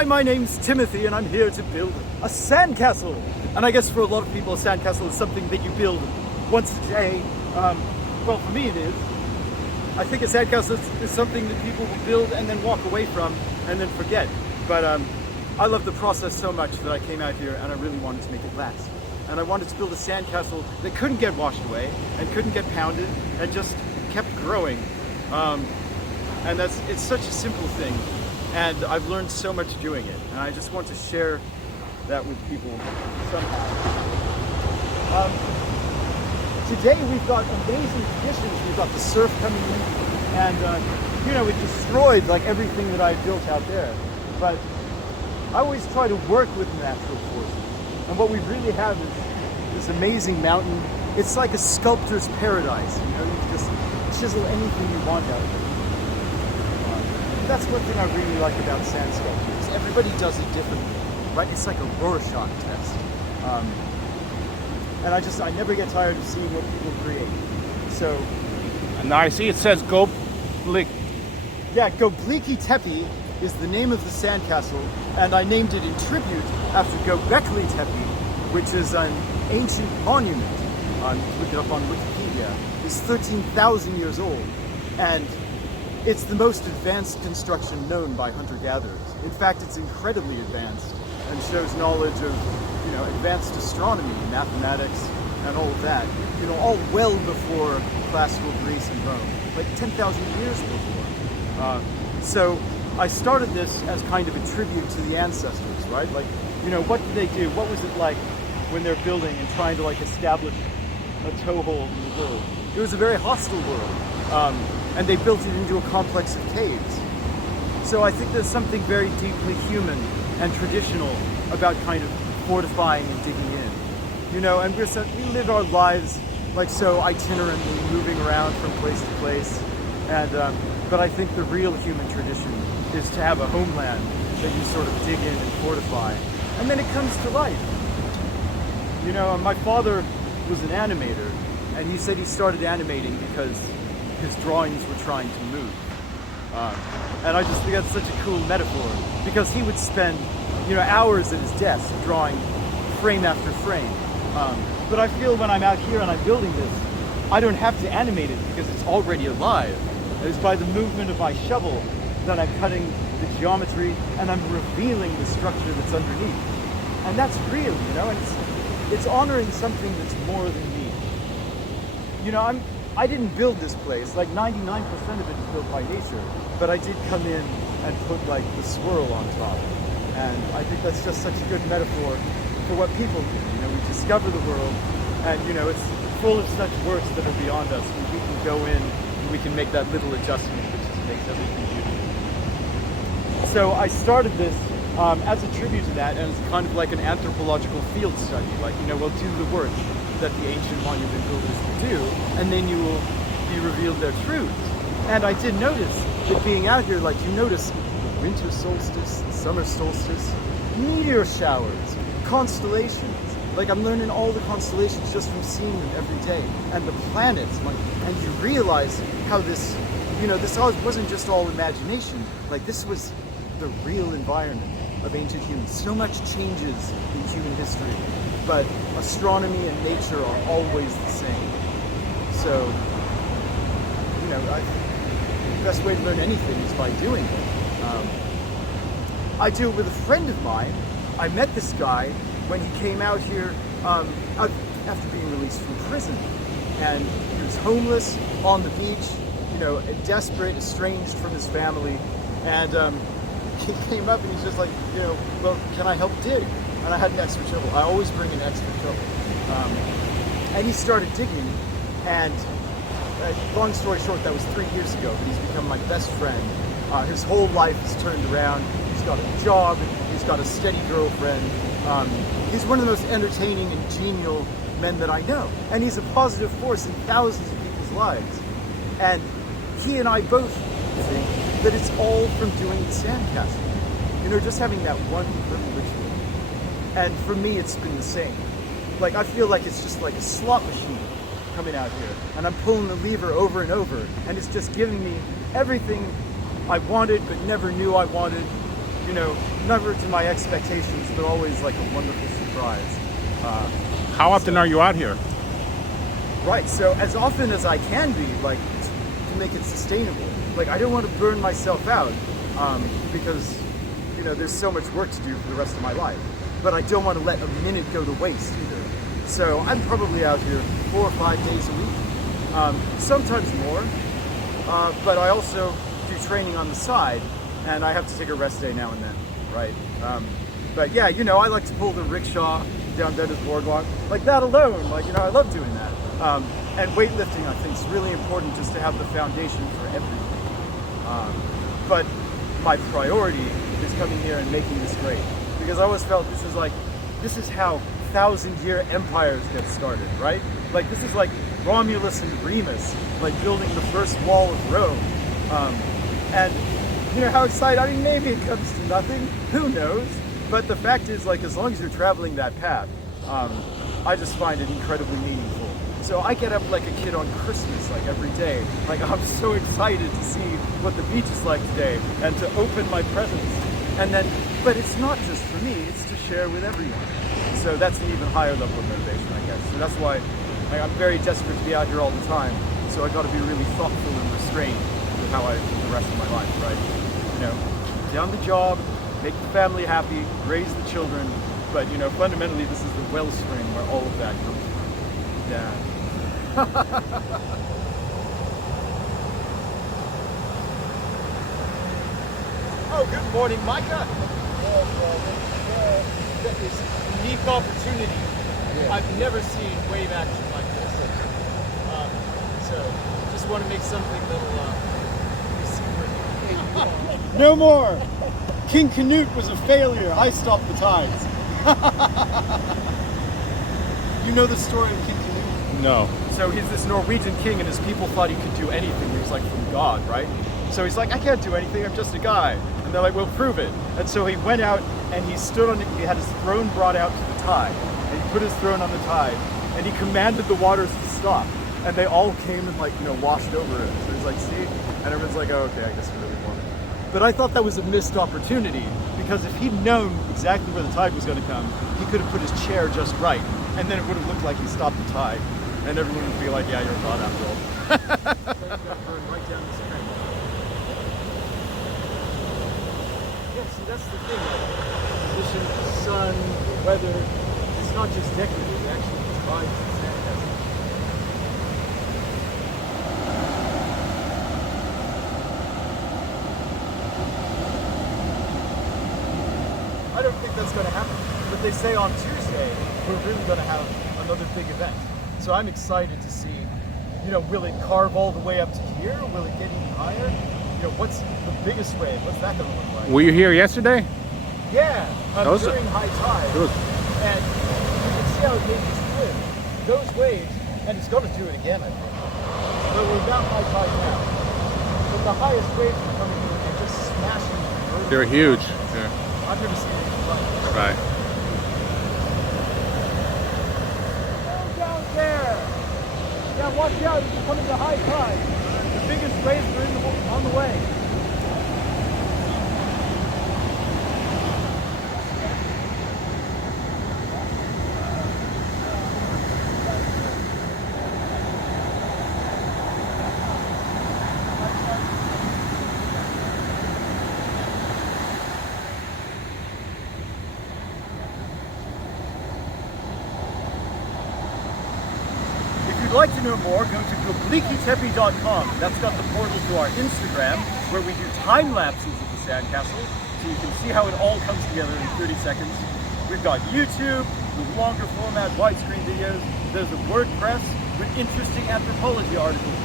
Hi, my name's Timothy and I'm here to build a sandcastle. And I guess for a lot of people, a sandcastle is something that you build once a day. Well, for me it is. I think a sandcastle is something that people will build and then walk away from and then forget. But I love the process so much that I came out here and I really wanted to make it last. And I wanted to build a sandcastle that couldn't get washed away and couldn't get pounded and just kept growing. And it's such a simple thing. And I've learned so much doing it, and I just want to share that with people somehow. Today we've got amazing conditions. We've got the surf coming in, and it destroyed like everything that I built out there. But I always try to work with natural forces, and what we really have is this amazing mountain. It's like a sculptor's paradise. You can just chisel anything you want out of it. That's one thing I really like about sand sculptures. Everybody does it differently, right? It's like a Rorschach test. And I never get tired of seeing what people create. So, and now I see it says Goblikitepe. Yeah, Goblikitepe is the name of the sandcastle, and I named it in tribute after Goblikitepe, which is an ancient monument. Look it up on Wikipedia. It's 13,000 years old, and it's the most advanced construction known by hunter-gatherers. In fact, it's incredibly advanced and shows knowledge of, advanced astronomy, mathematics, and all of that. All well before classical Greece and Rome, like 10,000 years before. So I started this as kind of a tribute to the ancestors, right? Like, what did they do? What was it like when they're building and trying to establish a toehold in the world? It was a very hostile world. And they built it into a complex of caves. So I think there's something very deeply human and traditional about kind of fortifying and digging in. And we live our lives so itinerantly, moving around from place to place. And but I think the real human tradition is to have a homeland that you sort of dig in and fortify, and then it comes to life. My father was an animator, and he said he started animating because his drawings were trying to move. And I just think that's such a cool metaphor, because he would spend, hours at his desk drawing frame after frame. But I feel when I'm out here and I'm building this, I don't have to animate it because it's already alive. It's by the movement of my shovel that I'm cutting the geometry and I'm revealing the structure that's underneath. And that's real, and it's honoring something that's more than me. I didn't build this place. 99% of it is built by nature, but I did come in and put the swirl on top. And I think that's just such a good metaphor for what people do. We discover the world, and it's full of such works that are beyond us. We can go in and we can make that little adjustment that just makes everything beautiful. So I started this as a tribute to that, and it's kind of like an anthropological field study. We'll do the work that the ancient monument builders would do, and then you will be revealed their truths. And I did notice that being out here, you notice the winter solstice, the summer solstice, meteor showers, constellations. I'm learning all the constellations just from seeing them every day, and the planets. And you realize how this, this wasn't just all imagination. This was the real environment of ancient humans. So much changes in human history, but astronomy and nature are always the same. So, the best way to learn anything is by doing it. I do it with a friend of mine. I met this guy when he came out here after being released from prison. And he was homeless on the beach, desperate, estranged from his family. And he came up and he's just like, well, can I help dig? And I had an extra shovel. I always bring an extra shovel. And he started digging, and long story short, that was 3 years ago, but he's become my best friend. His whole life has turned around. He's got a job, he's got a steady girlfriend. He's one of the most entertaining and genial men that I know. And he's a positive force in thousands of people's lives. And he and I both think that it's all from doing the sandcastle. Just having that one little ritual. And for me, it's been the same. I feel like it's just like a slot machine coming out here. And I'm pulling the lever over and over. And it's just giving me everything I wanted but never knew I wanted. you know, never to my expectations, but always like a wonderful surprise. How often are you out here? Right, so as often as I can be, like, to make it sustainable. Like, I don't want to burn myself out, because, you know, there's so much work to do for the rest of my life. But I don't want to let a minute go to waste either. So I'm probably out here 4 or 5 days a week, sometimes more. But I also do training on the side, and I have to take a rest day now and then, right? But yeah, you know, I like to pull the rickshaw down Venice Boardwalk. Like that alone, like, you know, I love doing that. And weightlifting, I think, is really important just to have the foundation for everything. But my priority is coming here and making this great. Because I always felt this is how 1,000-year empires get started, right? Like, this is like Romulus and Remus, like building the first wall of Rome. And you know how excited, I mean, maybe it comes to nothing, who knows? But the fact is, like, as long as you're traveling that path, I just find it incredibly meaningful. So I get up like a kid on Christmas, like every day. Like, I'm so excited to see what the beach is like today and to open my presents. And then, but it's not just for me, it's to share with everyone. So that's an even higher level of motivation, I guess. So that's why I'm very desperate to be out here all the time. So I got to be really thoughtful and restrained with how I live the rest of my life, right? You know, down the job, make the family happy, raise the children. But, you know, fundamentally, this is the wellspring where all of that comes from. Yeah. Oh, good morning, Micah. This unique opportunity. Yeah. I've never seen wave action like this. So, just want to make something that'll be secret. No more. King Canute was a failure. I stopped the tides. You know the story of King Canute? No. So he's this Norwegian king, and his people thought he could do anything. He was like from God, right? So he's like, I can't do anything. I'm just a guy. And they're like, well, prove it. And so he went out and he stood on it. He had his throne brought out to the tide, and he put his throne on the tide, and he commanded the waters to stop. And they all came and, like, you know, washed over it. So he's like, see? And everyone's like, oh, okay, I guess we really won it. But I thought that was a missed opportunity, because if he'd known exactly where the tide was going to come, he could have put his chair just right, and then it would have looked like he stopped the tide, and everyone would be like, yeah, you're a god after all. Right down the street. Yeah, see, that's the thing. Like, position, the sun, the weather, it's not just decorative, it actually provides the Sandcastle. I don't think that's going to happen. But they say on Tuesday, we're really going to have another big event. So I'm excited to see, you know, will it carve all the way up to here? Will it get even higher? You know, what's the biggest wave? What's that going to look like? Were you here yesterday? Yeah, during high tide. Good. And you can see how it made this swim. Those waves, and it's going to do it again, I think. But we're about high tide now. But the highest waves are coming in and just smashing the They're huge. Yeah. I've never seen anything like this. Right. Oh, down there! Yeah, watch out, it's coming to high tide. The biggest waves are on the way. If you'd like to know more, go to Goblikitepe.com. That's got the portal to our Instagram, where we do time lapses of the Sandcastle, so you can see how it all comes together in 30 seconds. We've got YouTube with longer format widescreen videos. There's a WordPress with interesting anthropology articles.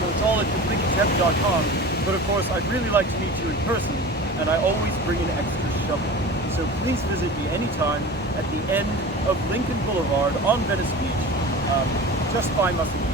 So it's all at Goblikitepe.com. But of course, I'd really like to meet you in person, and I always bring an extra shovel. So please visit me anytime at the end of Lincoln Boulevard on Venice Beach, just by Muscle Beach.